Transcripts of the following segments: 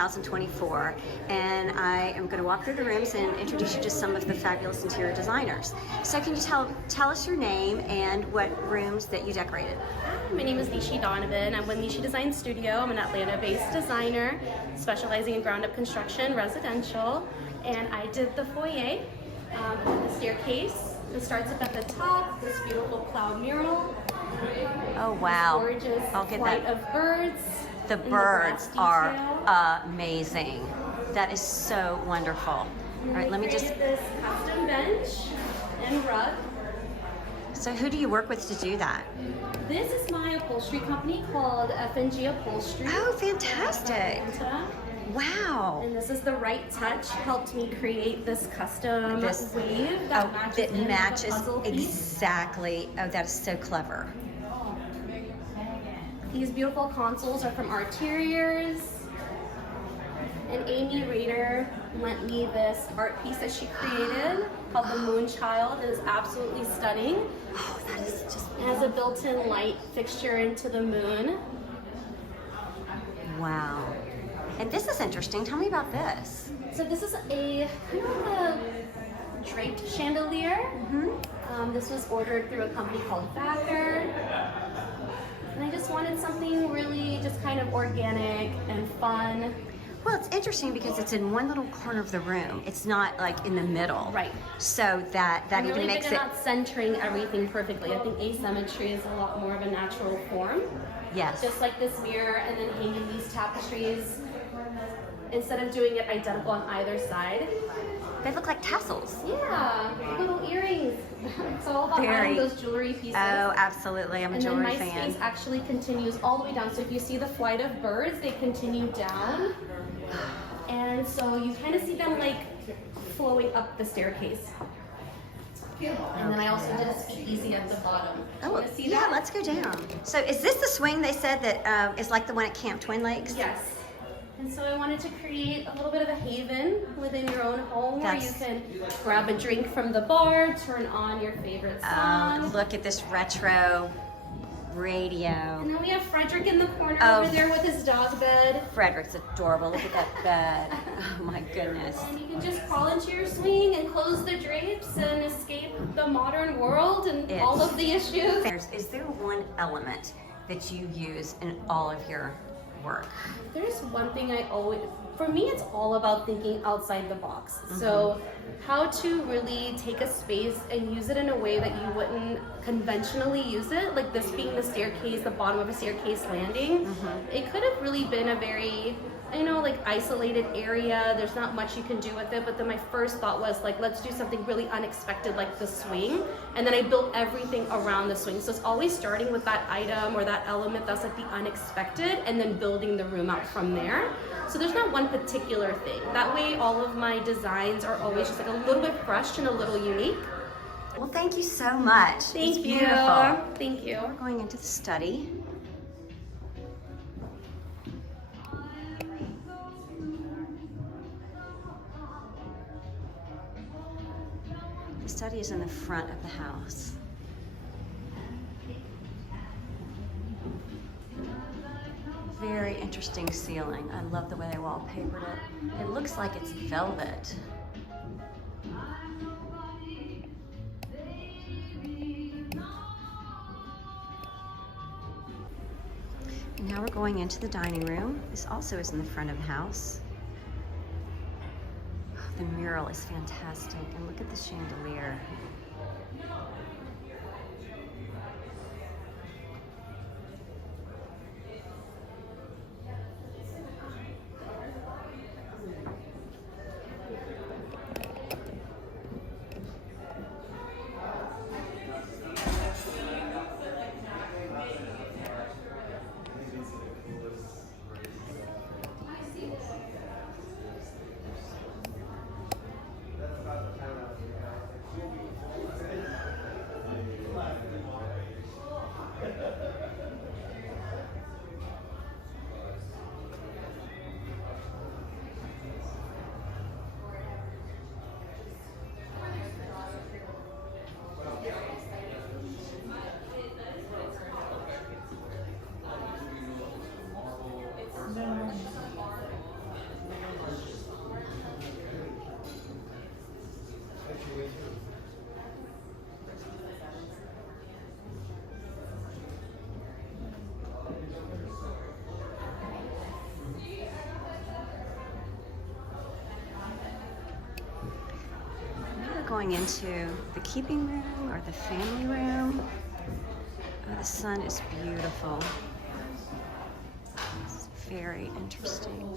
2024, and I am going to walk through the rooms and introduce you to some of the fabulous interior designers. So can you tell us your name and what rooms that you decorated? My name is Niki Donovan. I'm with Niki Design Studio. I'm an Atlanta-based designer specializing in ground-up construction, residential, and I did the foyer, the staircase. It starts up at the top, this beautiful cloud mural. Oh wow! Gorgeous I'll get flight that. of birds. The birds are amazing. That is so wonderful. All right, let me just. This custom bench and rug. So who do you work with to do that? This is my upholstery company called F&G Upholstery. Oh, fantastic! Wow. And this is the right touch. Helped me create this custom wave that matches exactly. Oh, that is so clever. These beautiful consoles are from Arteriors. And Amy Rader lent me this art piece that she created called the Moonchild. It is absolutely stunning. Oh, that is just. It has a built-in light fixture into the moon. Wow. And this is interesting. Tell me about this. So this is a kind of a draped chandelier. This was ordered through a company called Thacker. And I just wanted something really just kind of organic and fun. Well, it's interesting because it's in one little corner of the room. It's not like in the middle. Right. So that I'm even really makes big it. about centering everything perfectly. I think asymmetry is a lot more of a natural form. Yes. Just like this mirror and then hanging these tapestries. Instead of doing it identical on either side. They look like tassels. Yeah, little earrings. It's all about adding those jewelry pieces. Oh, absolutely. I'm a jewelry fan. And then my space actually continues all the way down. So if you see the flight of birds, they continue down. And so you kind of see them like flowing up the staircase. And then I also did a speakeasy at the bottom. Oh, yeah, let's go down. So is this the swing they said that is like the one at Camp Twin Lakes? Yes. And so I wanted to create a little bit of a haven within your own home where you can grab a drink from the bar, turn on your favorite song. Look at this retro radio. And then we have Frederick in the corner over there with his dog bed. Frederick's adorable. Look at that bed. Oh my goodness. And you can just crawl into your swing and close the drapes and escape the modern world and all of the issues. Is there one element that you use in all of your work? There's one thing for me, it's all about thinking outside the box. So how to really take a space and use it in a way that you wouldn't conventionally use it, like this being the staircase, the bottom of a staircase landing. It could have really been a very, like isolated area. There's not much you can do with it, but then my first thought was like, let's do something really unexpected like the swing. And then I built everything around the swing. So it's always starting with that item or that element that's like the unexpected and then building the room out from there. So there's not one particular thing. That way all of my designs are always just like a little bit fresh and a little unique. Well, thank you so much. Thank you. Beautiful. Thank you. We're going into the study. The study is in the front of the house. Very interesting ceiling. I love the way they wallpapered it. It looks like it's velvet. And now we're going into the dining room. This also is in the front of the house. The mural is fantastic, and look at the chandelier. going into the keeping room or the family room. Oh, the sun is beautiful. It's very interesting.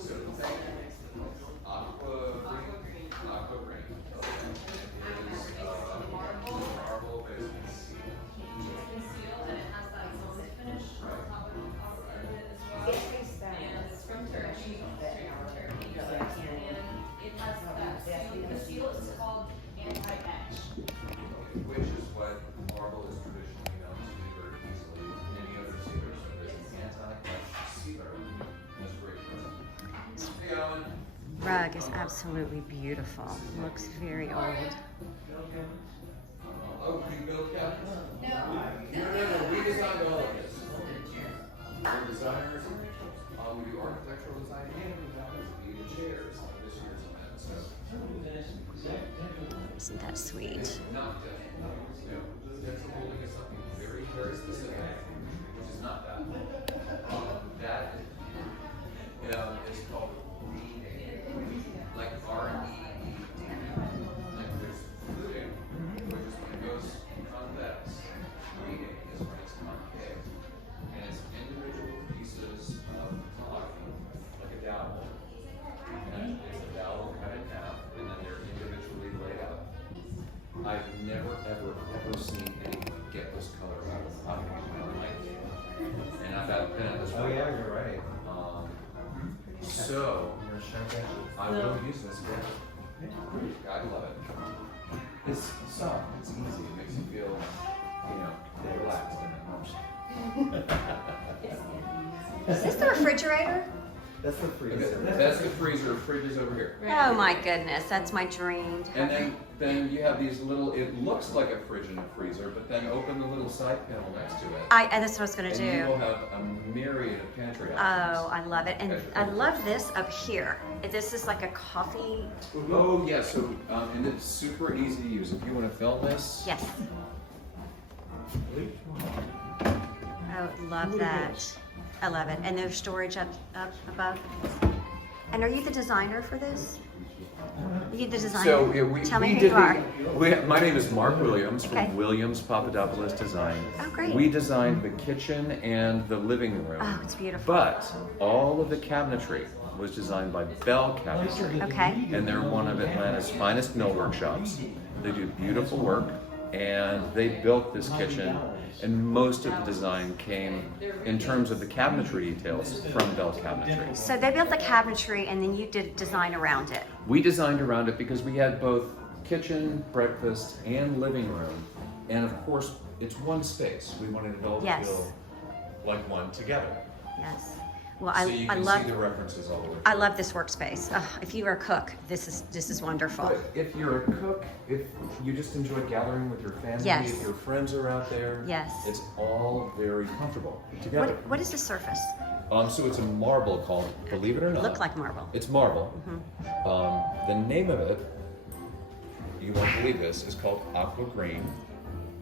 Which is what marble is traditionally known to do very easily in any other sealer. So there's an anti-etch sealer. That's great. Hey, Owen. Rug is absolutely beautiful. Looks very old. Oh, you built cabinets? No, we designed all of this. We're designers. We do architectural design and we have even chairs this year's event. So. Isn't that sweet? Not that. Dental molding is something very, very specific, which is not that. That is called reading, like R-E-E-D. Like there's fluting, which is when it goes convex. Reading is when it's concave. And it's individual pieces of block, like a dowel. And it's a dowel cut in half, and then they're individually laid out. I've never, ever seen anyone get this color out of the pocket in my life. And I've been at this. Oh yeah, you're right. So I will use this again. I love it. It's soft. It's easy. It makes you feel, relaxed and at home. Is this the refrigerator? That's the freezer. That's the freezer. Fridge is over here. Oh my goodness, that's my dream. And then you have these little. It looks like a fridge and a freezer, but then open the little side panel next to it. And that's what I was going to And you will do. have a myriad of pantry Oh, options. I love it. And I love this up here. This is like a coffee. Oh yeah, so and it's super easy to use. If you want to film this, Yes. Oh, love that. I love it. And there's storage up above. And are you the designer for this? Are you the designer? So yeah, Tell me who you are. My name is Mark Williams from Okay. Williams Papadopoulos Design. Oh, great. We designed the kitchen and the living room. Oh, it's beautiful. But all of the cabinetry was designed by Bell Cabinetry. Okay. And they're one of Atlanta's finest mill workshops. They do beautiful work, and they built this kitchen, and most of the design came, in terms of the cabinetry details, from Bell Cabinetry. So they built the cabinetry and then you did design around it. We designed around it because we had both kitchen, breakfast, and living room, and of course, it's one space. We wanted it all to Yes. feel like one together. Yes. Well, So you I can love see the references all the way. I love this workspace. If you are a cook, this is wonderful. But if you're a cook, if you just enjoy gathering with your family, Yes. if your friends are out there, Yes. it's all very comfortable together. What is the surface? So it's a marble called, believe it or not, Look like marble. it's marble. The name of it, you won't believe this, is called aqua green.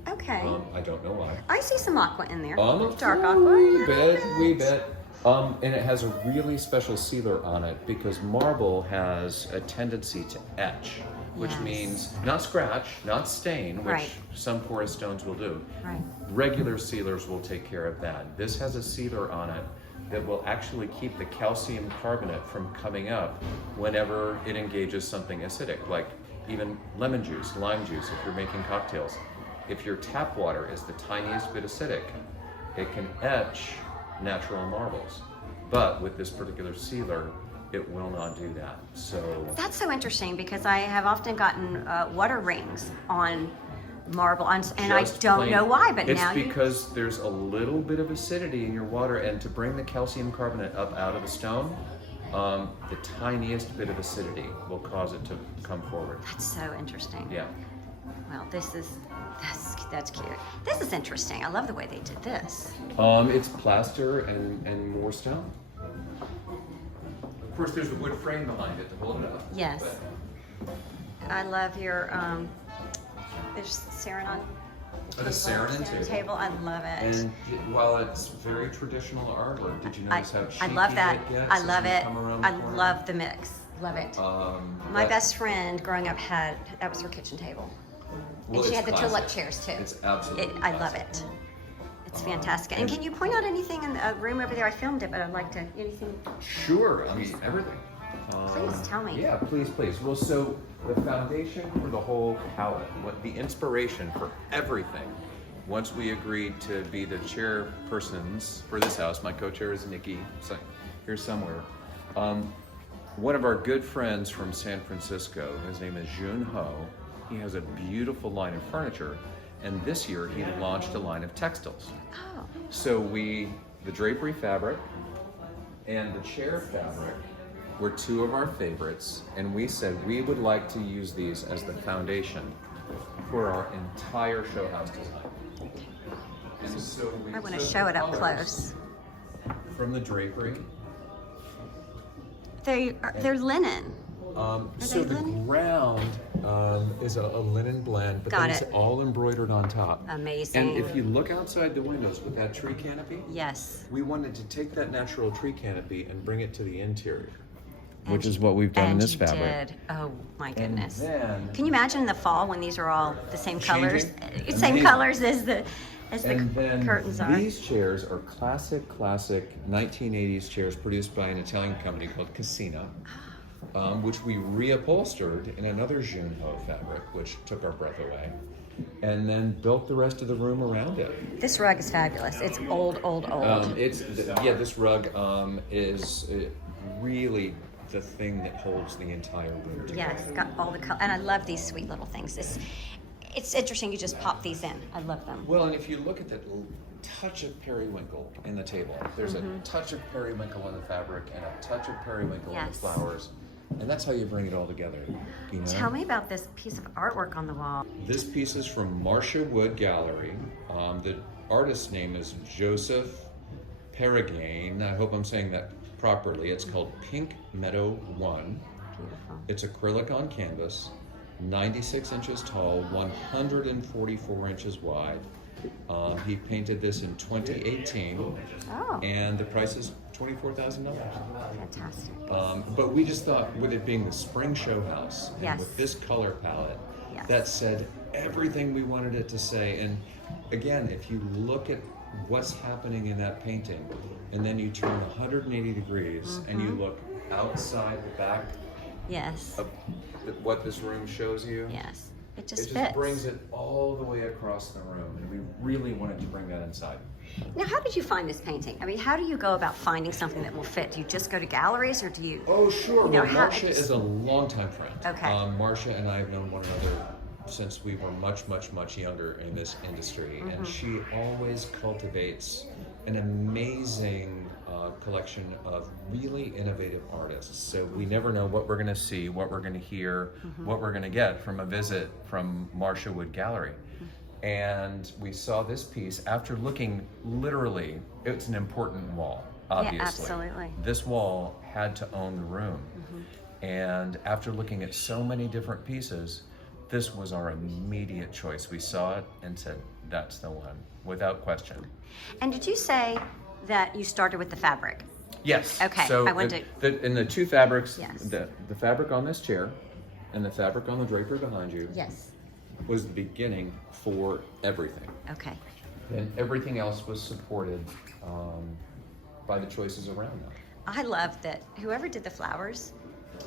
Okay. I don't know why. I see some aqua in there. A Dark wee aqua. bit. And it has a really special sealer on it because marble has a tendency to etch, which Yes. means not scratch, not stain, which Right. some porous stones will do. Right. Regular sealers will take care of that. This has a sealer on it that will actually keep the calcium carbonate from coming up whenever it engages something acidic, like even lemon juice, lime juice, if you're making cocktails. If your tap water is the tiniest bit acidic, it can etch natural marbles. But with this particular sealer, it will not do that. So That's so interesting because I have often gotten water rings on marble, and I just don't plain- know why, but it's now you. because there's a little bit of acidity in your water, and to bring the calcium carbonate up out of the stone, the tiniest bit of acidity will cause it to come forward. That's so interesting. Yeah. Well, that's cute. This is interesting. I love the way they did this. It's plaster and more stone. Of course, there's a wood frame behind it to hold it up. Yes. I love your there's Saran The Saran table. I love it. And while it's very traditional artwork, did you notice how cheeky I love that. it gets I as love you it. come around the I corner? love the mix. Love it. My But- best friend growing up that was her kitchen table. And she had the tulip classic. chairs too. It's absolutely I love classic. it. It's fantastic. And can you point out anything in the room over there? I filmed it, but I'd like to, anything? Sure, I mean, everything. Please tell me. Yeah, please. Well, so the foundation for the whole palette, what the inspiration for everything, once we agreed to be the chairpersons for this house, my co-chair is Niki, so here somewhere. One of our good friends from San Francisco, his name is Jun Ho. He has a beautiful line of furniture, and this year he launched a line of textiles. Oh. So the drapery fabric and the chair fabric were two of our favorites, and we said we would like to use these as the foundation for our entire show house design. And so we I want to took show the it up colors close. from the drapery. They're linen. So they the linen? ground is a linen blend, but Got then it's it. all embroidered on top. Amazing. And if you look outside the windows with that tree canopy, Yes. we wanted to take that natural tree canopy and bring it to the interior, And which is what we've done in and this you fabric. did. Oh my And goodness. then, Can you imagine in the fall when these are all the same colors? Changing? Same Amazing. colors as the and then curtains are. these chairs are classic 1980s chairs produced by an Italian company called Casina, which we reupholstered in another Junho fabric, which took our breath away, and then built the rest of the room around it. This rug is fabulous. It's old. This rug is really the thing that holds the entire room together. Yes, got all the color, and I love these sweet little things. It's interesting. You just pop these in. I love them. Well, and if you look at that touch of periwinkle in the table, there's a touch of periwinkle in the fabric and a touch of periwinkle in the Yes. flowers, and that's how you bring it all together. You know? Tell me about this piece of artwork on the wall. This piece is from Marcia Wood Gallery. The artist's name is Joseph Perrigain. I hope I'm saying that properly. It's called Pink Meadow 1. Beautiful. It's acrylic on canvas, 96 inches tall, 144 inches wide. He painted this in 2018, Oh, and the price is $24,000. fantastic. But we just thought, with it being the spring show house, and Yes. with this color palette, Yes. that said everything we wanted it to say. And again, if you look at what's happening in that painting, and then you turn 180 degrees and you look outside the back Yes. of what this room shows you, Yes. It it just just fits. brings it all the way across the room, and we really wanted to bring that inside. Now, how did you find this painting? I mean, how do you go about finding something that will fit? Do you just go to galleries, or do you? Oh, sure. You know, Well, how- Marcia is a longtime friend. Okay. Marcia and I have known one another since we were much, much, much younger in this industry, and she always cultivates an amazing collection of really innovative artists. So we never know what we're going to see, what we're going to hear, what we're going to get from a visit from Marcia Wood Gallery. And we saw this piece after looking literally, it's an important wall, obviously. Yeah, absolutely. This wall had to own the room. And after looking at so many different pieces, this was our immediate choice. We saw it and said, that's the one, without question. And did you say that you started with the fabric? Yes. Okay, So I want in the two fabrics, Yes. the fabric on this chair and the fabric on the drapery behind you Yes. was the beginning for everything. Okay. And everything else was supported by the choices around them. I love that whoever did the flowers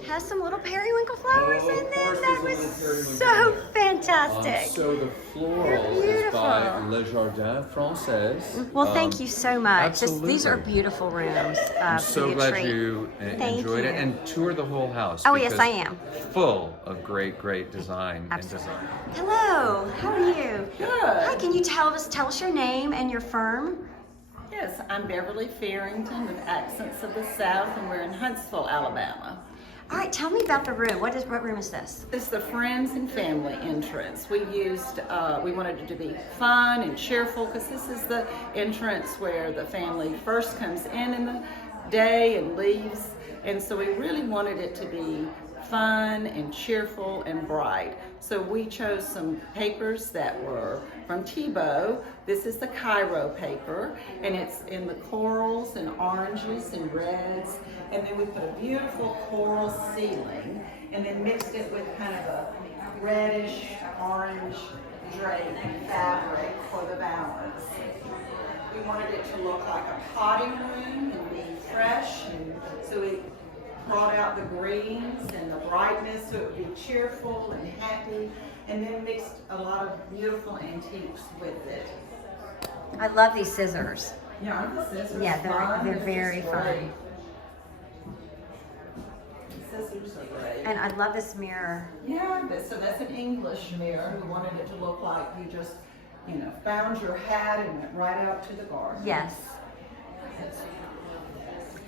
has some little periwinkle flowers Oh, in of them. course That there's a was little periwinkle so in there. fantastic. So the floral They're is by beautiful. Le Jardin Français. Well, thank you so much. These are absolutely. beautiful rooms. I'm for so the glad retreat. you Thank enjoyed it you. and toured the whole house. Oh, yes, because I am. Full of great, great design Absolutely. and design. Hello, how are you? Good. Hi, can you tell us your name and your firm? Yes, I'm Beverly Farrington with Accents of the South, and we're in Huntsville, Alabama. All right, tell me about the room. What room is this? This is the friends and family entrance. We wanted it to be fun and cheerful because this is the entrance where the family first comes in the day and leaves. And so we really wanted it to be fun and cheerful and bright. So we chose some papers that were from Tebow. This is the Cairo paper, and it's in the corals and oranges and reds. And then we put a beautiful coral ceiling, and then mixed it with kind of a reddish orange drape fabric for the balance. We wanted it to look like a potting room and be fresh, and so we brought out the greens and the brightness so it would be cheerful and happy, and then mixed a lot of beautiful antiques with it. I love these scissors. Yeah, aren't the scissors Yeah, fun? they're very just fun. great. The scissors are great. And I love this mirror. Yeah, so that's an English mirror. We wanted it to look like you just, found your hat and went right out to the garden. Yes.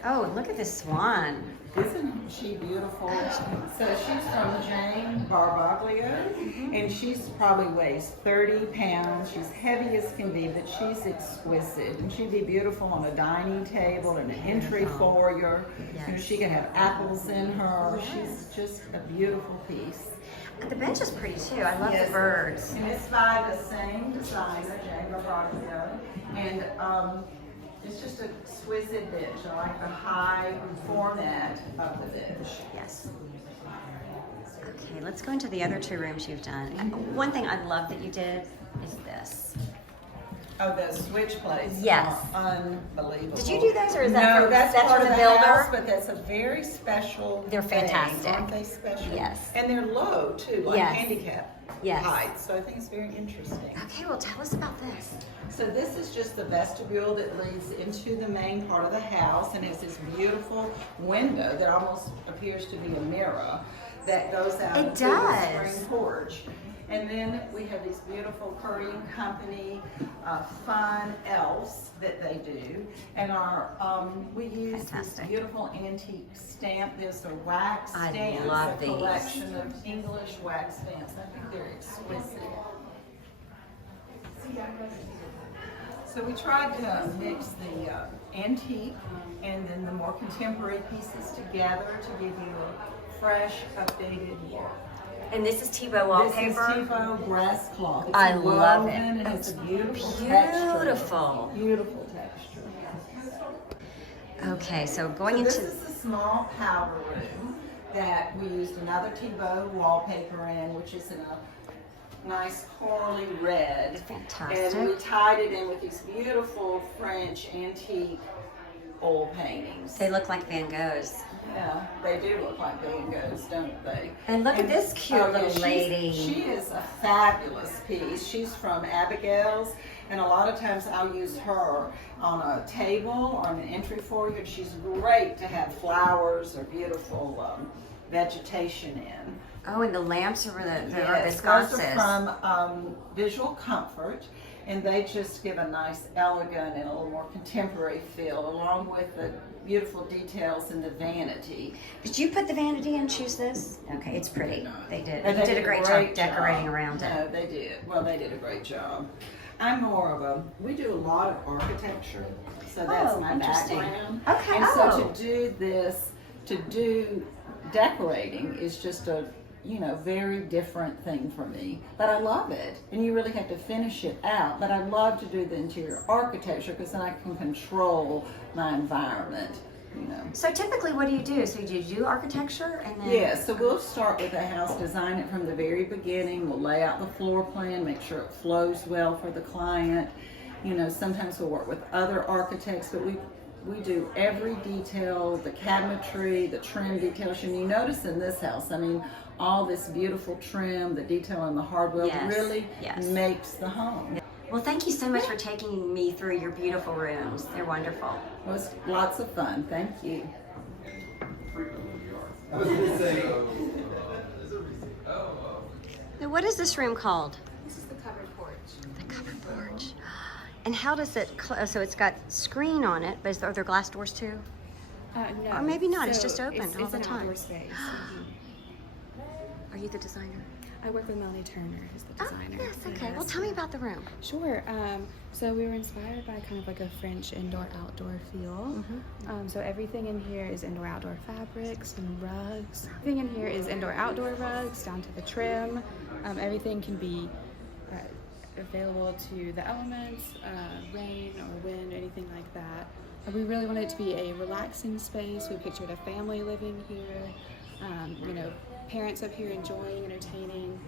Oh, look at this swan. Isn't she beautiful? So she's from Jane Barbaglio, and she's probably weighs 30 pounds. She's heavy as can be, but she's exquisite. And she'd be beautiful on a dining table and an entry foyer. Yes. She could have apples in her. She's just a beautiful piece. The bench is pretty too. I love Yes. the birds. And it's by the same designer, Jane Barbaglio. And it's just an exquisite bench. I like the high format of the bench. Yes. Okay, let's go into the other two rooms you've done. One thing I love that you did is this. Oh, the switch plates. Yes. Are unbelievable. Did you do those, or is that no, from, that's that's part from of the the builder? house, but that's a very special They're thing. fantastic. Aren't they special? Yes. And they're low too, like Yes. handicap Yes. height. So I think it's very interesting. Okay, well tell us about this. So this is just the vestibule that leads into the main part of the house, and it's this beautiful window that almost appears to be a mirror that goes out It into does. the spring porch. And then we have these beautiful Korean company fun elves that they do, and we use Fantastic. this beautiful antique stamp. There's a wax I stamp, love a these. collection of English wax stamps. I think they're exquisite. So we tried to mix the antique and then the more contemporary pieces together to give you a fresh, updated look. And this is Tebow wallpaper. This is Tebow grass cloth. It's I love woven it. And it's a beautiful Beautiful. texture. Beautiful texture. Okay, so going This into is a small powder room that we used another Tebow wallpaper in, which is in a nice corally red. Fantastic. And we tied it in with these beautiful French antique oil paintings. they look like Van Goghs. Yeah, they do look like Van Goghs, don't they? And look at this cute little lady. She is a fabulous piece. She's from Abigail's, and a lot of times I'll use her on a table or an entry foyer. She's great to have flowers or beautiful vegetation in. Oh, and the lamps are the Yes, those are from Visual Comfort, and they just give a nice, elegant, and a little more contemporary feel, along with the beautiful details in the vanity. Did you put the vanity in? Choose this. Okay, it's pretty. They did. And You they did a great job decorating around it. No, they did. Well, they did a great job. I'm more of we do a lot of architecture, so that's Oh, my interesting. background. Okay, And oh. so to do decorating is just a, very different thing for me. But I love it, and you really have to finish it out. But I love to do the interior architecture because then I can control my environment, So typically, what do? So you do architecture, and then Yeah, so we'll start with the house, design it from the very beginning. We'll lay out the floor plan, make sure it flows well for the client. Sometimes we'll work with other architects, but we do every detail, the cabinetry, the trim details. And you notice in this house, all this beautiful trim, the detail on the hardware really makes the home. Well, thank you so much for taking me through your beautiful rooms. They're wonderful. It was lots of fun. Thank you. I was gonna say, Now, what is this room called? This is the covered porch. The covered porch. And how does it? So it's got screen on it, but are there glass doors too? No. Or maybe not, it's just open all it's the an time. outdoor space. Are you the designer? I work with Melanie Turner, who's the designer. Oh, yes. Okay. Well, tell me about the room. Sure. So we were inspired by kind of like a French indoor-outdoor feel. So everything in here is indoor-outdoor fabrics and rugs. Everything in here is indoor-outdoor rugs down to the trim. Everything can be available to the elements, rain or wind, anything like that. We really wanted it to be a relaxing space. We pictured a family living here. You know, parents up here enjoying, entertaining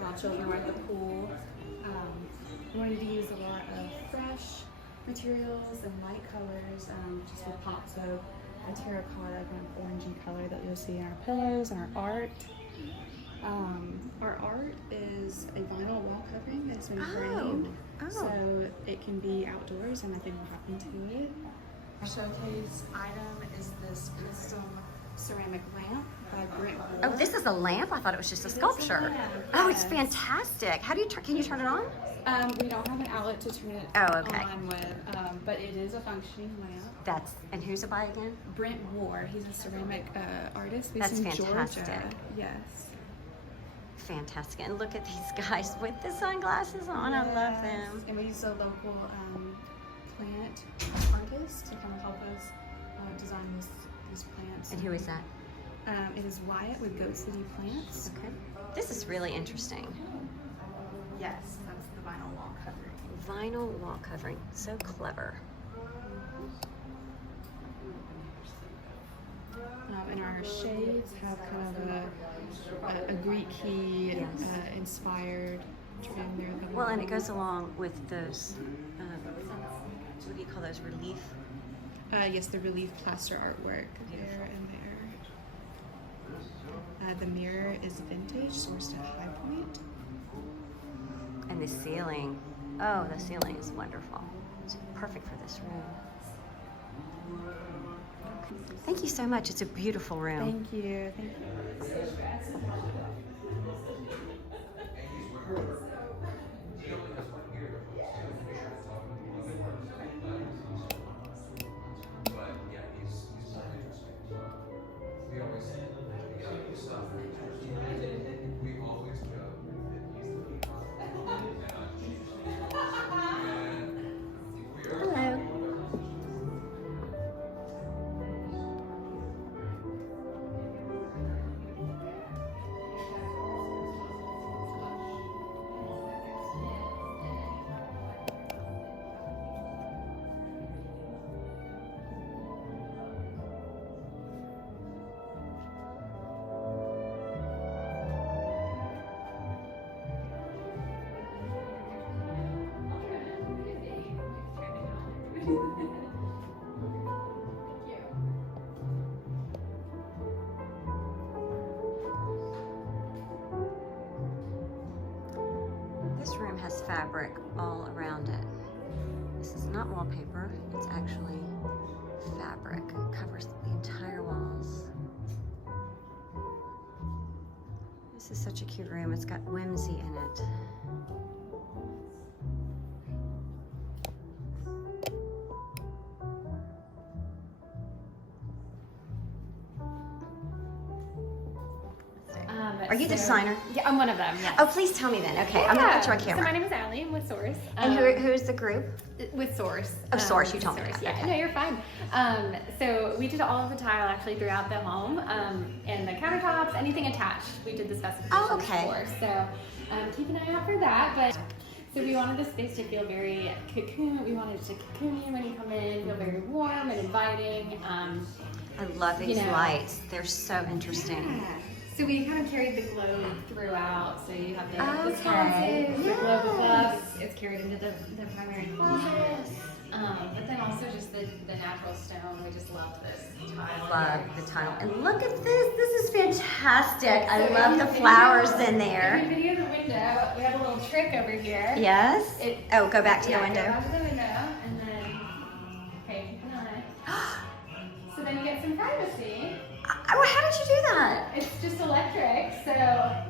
while children are at the pool. I wanted to use a lot of fresh materials and light colors, just with pops of a terracotta kind of orangey color that you'll see in our pillows and our art. Our art is a vinyl wall covering that's been framed, so it can be outdoors and nothing will happen to it. Our showcase item is this custom ceramic lamp by Brent Wood. Oh, this is a lamp? I thought it was just a sculpture. Oh, it's fantastic. How do you can you turn it on? We don't have an outlet to turn it Oh, okay. on with, but it is a functioning lamp. And who's it by again? Brent Wood, he's a ceramic artist based That's in fantastic. Georgia. Yes. Fantastic. And look at these guys with the sunglasses on. I love them. And we use a local plant artist to kind of help us design these plants. And who is that? It is Wyatt with Goat City Plants. Okay. This is really interesting. Yes, that's the vinyl wall covering. Vinyl wall covering. So clever. And our shades have kind of a Greek-y inspired trim there. Well, and it goes along with those, what do you call those, relief? Yes, the relief plaster artwork there and there. The mirror is vintage, sourced at High Point. And the ceiling. Oh, the ceiling is wonderful. It's perfect for this room. Thank you so much. It's a beautiful room. Thank you. Thank you. This room has fabric all around it. This is not wallpaper, it's actually fabric. It covers the entire walls. This is such a cute room. It's got whimsy in it. Are you the designer? Yeah, I'm one of them. Yes. Oh, please tell me then. Okay, I'm gonna put you on So camera. my name is Allie. I'm with Source. And who is the group? With Source. Oh, Source. You told me Source, that. Yeah, Okay. no, you're fine. So we did all of the tile actually throughout the home, and the countertops, anything attached. We did the specifications Oh, okay. for. So keep an eye out for that. But so we wanted the space to feel very cocoon. We wanted it to cocoon you when you come in, feel very warm and inviting. I love these lights. They're so interesting. So we kind of carried the globe throughout. So you have the Okay. sconces, the globe above. It's carried into the primary closet. But then also just the natural stone. We just loved this tile. Love the tile. And look at this. This is fantastic. I love the flowers in If there. you video the window, we have a little trick over here. Yes? Oh, go back to the Go window. back to the window, and then, okay, keep an eye. So then you get some privacy. How did you do that? It's just electric, so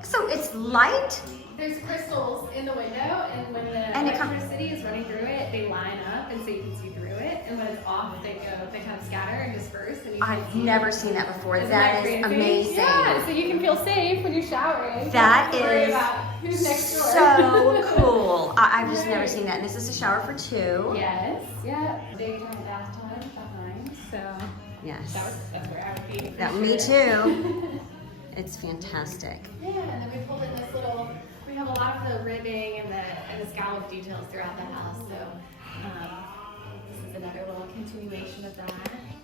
So it's light? there's crystals in the window, and when the And it comes- electricity is running through it, they line up, and so you can see through it. And when it's off, they kind of scatter and disperse. And you can I've see. never seen that before. Isn't That is crazy? amazing. Yeah, so you can feel safe when you're showering. That You don't have to worry is about who's next door. so cool. I've just never seen that. And this is a shower for two. Yes. Yeah. Big giant bathtub behind. So Yes. that's where I would be. for That, sure. me too. It's fantastic. Yeah, and then we pulled in this little. We have a lot of the ribbing and the scallop details throughout the house. So this is another little continuation of that.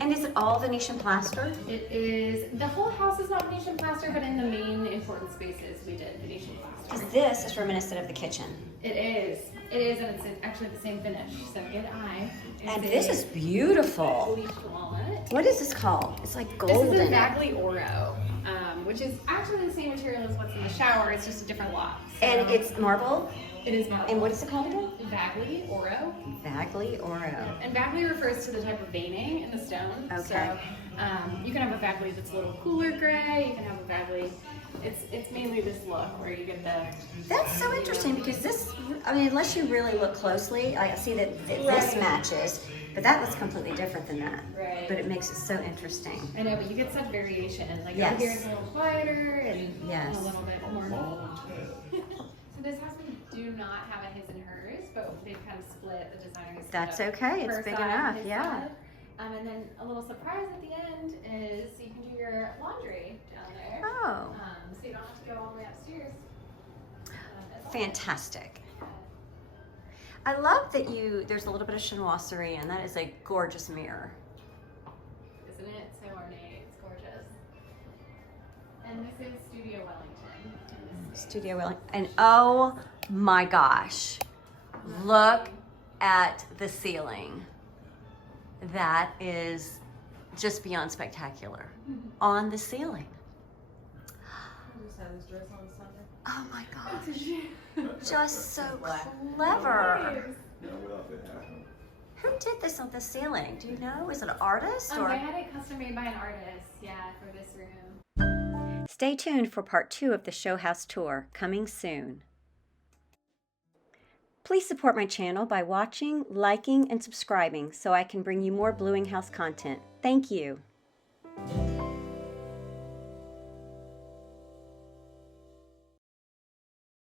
And is it all Venetian plaster? It is, the whole house is not Venetian plaster, but in the main important spaces we did Venetian plaster. Because this is reminiscent of the kitchen. It is, and it's actually the same finish, so good eye. And this is beautiful. Bleached walnut. What is this called? It's like This golden. is a Bagley Oro, which is actually the same material as what's in the shower, it's just a different lot. So And it's marble. it is marble. And what is it called again? Bagley Oro. Bagley Oro. And Bagley refers to the type of veining in the stone. Okay. So you can have a Bagley that's a little cooler gray. You can have a Bagley. It's mainly this look where you get the. That's so interesting because this, I mean, unless you really look closely, I see that this Right. matches, but that looks completely different than that. Right. But it makes it so interesting. I know, but you get such variation. Like Yes. over here it's a little quieter and Yes. a little bit more. So this house we do not have a his and hers, but they've kind of split the designers. That's okay, it's big enough, yeah. And then a little surprise at the end is you can do your laundry down there. Oh, So you don't have to go all the way upstairs. As well. fantastic. I love that there's a little bit of chinoiserie and that is a gorgeous mirror. Isn't it so ornate? It's gorgeous. And this is Studio Wellington. Studio Wellington. And oh my gosh, look at the ceiling. That is just beyond spectacular. On the ceiling. Oh my gosh. Just so clever. Who did this on the ceiling? Do you know? Is it an artist or? I had it custom made by an artist, yeah, for this room. Stay tuned for part 2 of the Showhouse tour, coming soon. Please support my channel by watching, liking, and subscribing so I can bring you more Bluing House content. Thank you.